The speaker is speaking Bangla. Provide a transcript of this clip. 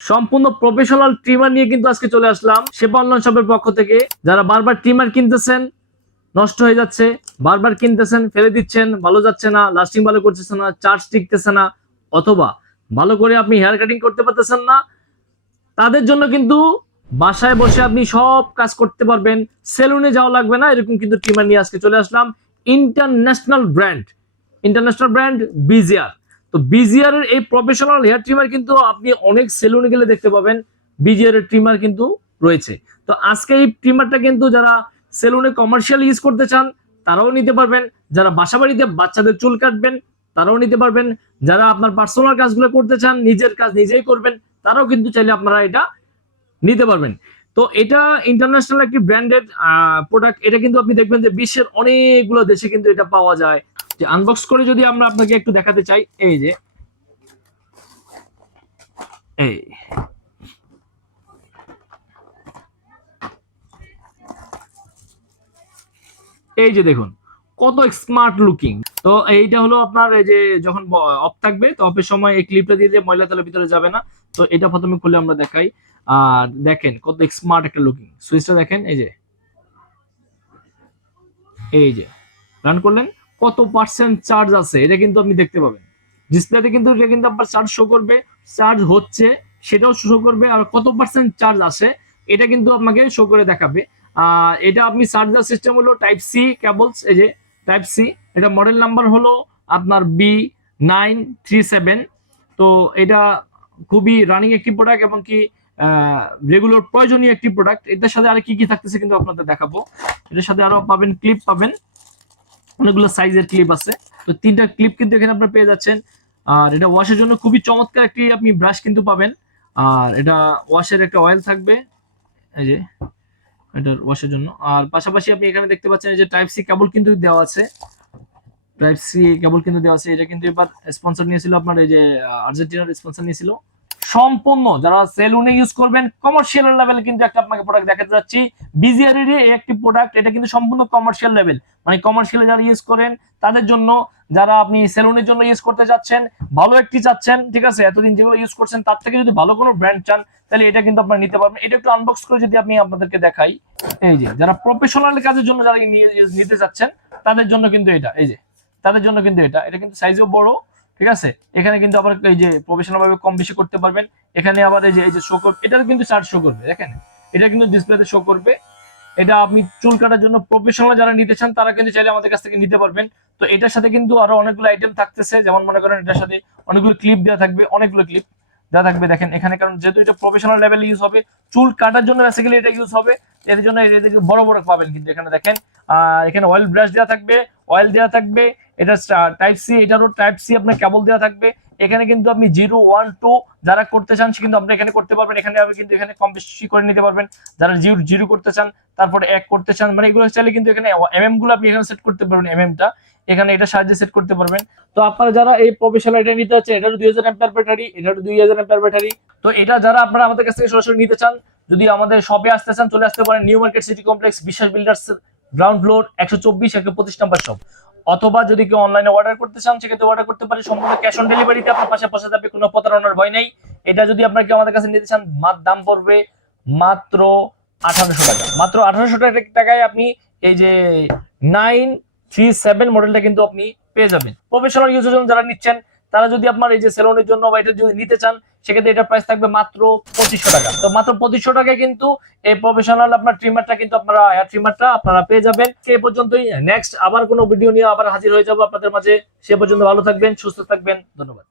সম্পূর্ণ প্রফেশনাল ট্রিমার নিয়ে কিন্তু আজকে চলে আসলাম সেবা অনলাইন শপের পক্ষ থেকে। যারা বারবার ট্রিমার কিনতেছেন, নষ্ট হয়ে যাচ্ছে, বারবার কিনতেছেন, ফেলে দিচ্ছেন, ভালো যাচ্ছে না লাস্টিং ভালো করতেছে না চার্জ টিকতেছে না, অথবা ভালো করে আপনি হেয়ার কাটিং করতে পারতেছেন না, তাদের জন্য কিন্তু বাসায় বসে আপনি সব কাজ করতে পারবেন সেলুনে যাওয়া লাগবে না, এরকম কিন্তু ট্রিমার নিয়ে আজকে চলে আসলাম। International brand international brand BGR তো বিজিআর এর এই প্রফেশনাল হেয়ার ট্রিমার কিন্তু আপনি অনেক সেলুনে গেলে দেখতে পাবেন। বিজিআর এর ট্রিমার কিন্তু রয়েছে। তো আজকে এই ট্রিমারটা কিন্তু যারা সেলুনে কমার্শিয়াল ইউজ করতে চান, তারাও নিতে পারবেন। যারা বাসাবাড়িতে বাচ্চাদের চুল কাটবেন, তারাও নিতে পারবেন। যারা আপনার পার্সোনাল কাজগুলো করতে চান, নিজের কাজ নিজেই করবেন, তারাও কিন্তু চাইলে আপনারা এটা নিতে পারবেন। তো এটা ইন্টারন্যাশনাল একটি ব্র্যান্ডেড প্রোডাক্ট এটা কিন্তু আপনি দেখবেন যে বিশ্বের অনেকগুলো দেশে কিন্তু এটা পাওয়া যায়। যে আনবক্স করে যদি আমরা আপনাকে একটু দেখাতে চাই, এই যে, এই। এই যে দেখুন, কত স্মার্ট লুকিং তো এইটা হলো আপনার এই যে যখন অফ থাকবে, তো অফের সময় এই ক্লিপটা দিয়ে দিয়ে ময়লা তেলের ভিতরে যাবে না। তো এটা প্রথমে খুলে আমরা দেখাই। আর দেখেন কত স্মার্ট একটা লুকিং সুইচটা দেখেন, এই যে। এই যে রান করলেন। কত পার্সেন্ট চার্জ আছে, এটা কিন্তু আপনি দেখতে পাবেন। ডিসপ্লেতে কিন্তু এটা কিন্তু আপনার চার্জ শো করবে চার্জ হচ্ছে, সেটাও শো করবে, আর কত পার্সেন্ট চার্জ আসে এটা কিন্তু আপনাকে শো করে দেখাবে। এটা আপনি চার্জার সিস্টেম হলো টাইপ সি কেবলস এই যে টাইপ সি এটা মডেল নাম্বার হলো আপনার বি নাইন থ্রি সেভেন তো এটা খুবই রানিং একটি প্রোডাক্ট এবং কি রেগুলার প্রয়োজনীয় একটি প্রোডাক্ট এটার সাথে আর কি কি থাকতেছে কিন্তু আপনাদের দেখাবো। এটার সাথে আরও পাবেন ক্লিপ পাবেন। অনেকগুলো সাইজের ক্লিপ আছে। তো তিনটা ক্লিপ কিন্তু এখানে আপনারা পেয়ে যাচ্ছেন। আর এটা ওয়াশের জন্য খুবই চমৎকার একটি আপনি ব্রাশ কিন্তু পাবেন। আর এটা ওয়াশের একটা অয়েল থাকবে। এই যে, এটার ওয়াশের জন্য। আর পাশাপাশি আপনি এখানে দেখতে পাচ্ছেন এই যে টাইপ সি কেবল কিন্তু দেওয়া আছে। টাইপ সি কেবল কিন্তু দেওয়া আছে। এটা কিন্তু এবার স্পন্সর নিয়েছিল আপনার এই যে, আর্জেন্টিনার স্পন্সর নিয়েছিল। সম্পূর্ণ যারা সেলুনে ইউজ করবেন কমার্শিয়াল লেভেলে কিন্তু একটা আপনাকে প্রোডাক্ট দেখাতে যাচ্ছি। বিজিআর এর একটি প্রোডাক্ট এটা কিন্তু সম্পূর্ণ কমার্শিয়াল লেভেল মানে কমার্শিয়াল যারা ইউজ করেন, তাদের জন্য যারা আপনি সেলুনের জন্য ইউজ করতে চাচ্ছেন, ভালো একটি চাচ্ছেন, ঠিক আছে? এতদিন যেগুলো ইউজ করছেন, তার থেকে যদি ভালো কোনো ব্র্যান্ড চান, তাহলে এটা কিন্তু আপনারা নিতে পারবেন। এটা একটু আনবক্স করে যদি আমি আপনাদেরকে দেখাই। এই যে, যারা প্রফেশনাল কাজের জন্য যারা নিতে চাচ্ছেন, তাদের জন্য কিন্তু এটা, এই যে, তাদের জন্য কিন্তু এটা। এটা কিন্তু সাইজও বড় ঠিক আছে? এখানে কিন্তু আবার এই যে প্রফেশনাল ভাবে কম বেশি করতে পারবেন। এখানে আবার এই যে এই যে শো করবে এটা কিন্তু চার্জ শো করবে, দেখেন? এটা কিন্তু ডিসপ্লেতে শো করবে। এটা আপনি চুল কাটার জন্য প্রফেশনাল যারা নিতে চান, তারা কিন্তু চাইলে আমাদের কাছ থেকে নিতে পারবেন। তো এটার সাথে কিন্তু আরও অনেকগুলো আইটেম থাকতেছে। যেমন মনে করেন, এটার সাথে অনেকগুলো ক্লিপ দেওয়া থাকবে, অনেকগুলো ক্লিপ দেওয়া থাকবে, দেখেন এখানে। কারণ যেহেতু এটা প্রফেশনাল লেভেলে ইউজ হবে, চুল কাটার জন্য বেসিক্যালি এটা ইউজ হবে। এর জন্য বড় বড় পাবেন কিন্তু এখানে, দেখেন। এখানে অয়েল ব্রাশ দেওয়া থাকবে অয়েল দেওয়া থাকবে, এটা টাইপ সি এটারও টাইপ সি আপনার কেবল দেওয়া থাকবে। এখানে কিন্তু আপনি জিরো ওয়ান টু যারা করতে চান, সে কিন্তু আপনি এখানে করতে পারবেন। এখানে আপনি কিন্তু এখানে কম বেশি করে নিতে পারবেন। যারা জিরো জিরো করতে চান, তারপরে এক করতে চান মানে এগুলো চাইলে কিন্তু এখানে এমএমগুলো আপনি এখানে সেট করতে পারবেন এমএম টা। এখানে এটা সাহায্যে সেট করতে পারবেন। তো আপনারা যারা এই প্রফেশনাল এটা নিতে চাচ্ছেন এটা দুই হাজার এম্পার ব্যাটারি এটা দুই হাজার এম্পার ব্যাটারি তো এটা যারা আপনারা আমাদের কাছ থেকে সরাসরি নিতে চান, যদি আমাদের শপে আসতে চান, চলে আসতে পারেন। New market city complex Biswas builders ground floor একশো চব্বিশ একশো পঁচিশ নাম্বার শপ অথবা যদি কেউ অনলাইনে অর্ডার করতে চান, সেক্ষেত্রে অর্ডার করতে পারে সম্পূর্ণ ক্যাশ অন ডেলিভারিতে আপনার পাশে পাশে যাবে, কোনো প্রতারণার ভয় নেই। এটা যদি আপনার কেউ আমাদের কাছে নিতে চান দাম পড়বে মাত্র আঠারোশো টাকা। মাত্র আঠারোশো টাকায় আপনি এই যে নাইন থ্রি সেভেন মডেলটা কিন্তু আপনি পেয়ে যাবেন। প্রফেশনাল ইউজের জন্য যারা নিচ্ছেন তারা যদি আপনার এই যে সেলুনের জন্য বা এটা যদি নিতে চান, সেক্ষেত্রে এটা প্রাইস থাকবে মাত্র পঁচিশশো টাকা। তো মাত্র পঁচিশশো টাকায় কিন্তু এই প্রফেশনাল আপনার ট্রিমারটা কিন্তু আপনারা হেয়ার ট্রিমারটা আপনারা পেয়ে যাবেন। সে পর্যন্তই। নেক্সট আবার কোনো ভিডিও নিয়ে আবার হাজির হয়ে যাব আপনাদের মাঝে। সে পর্যন্ত ভালো থাকবেন, সুস্থ থাকবেন। ধন্যবাদ।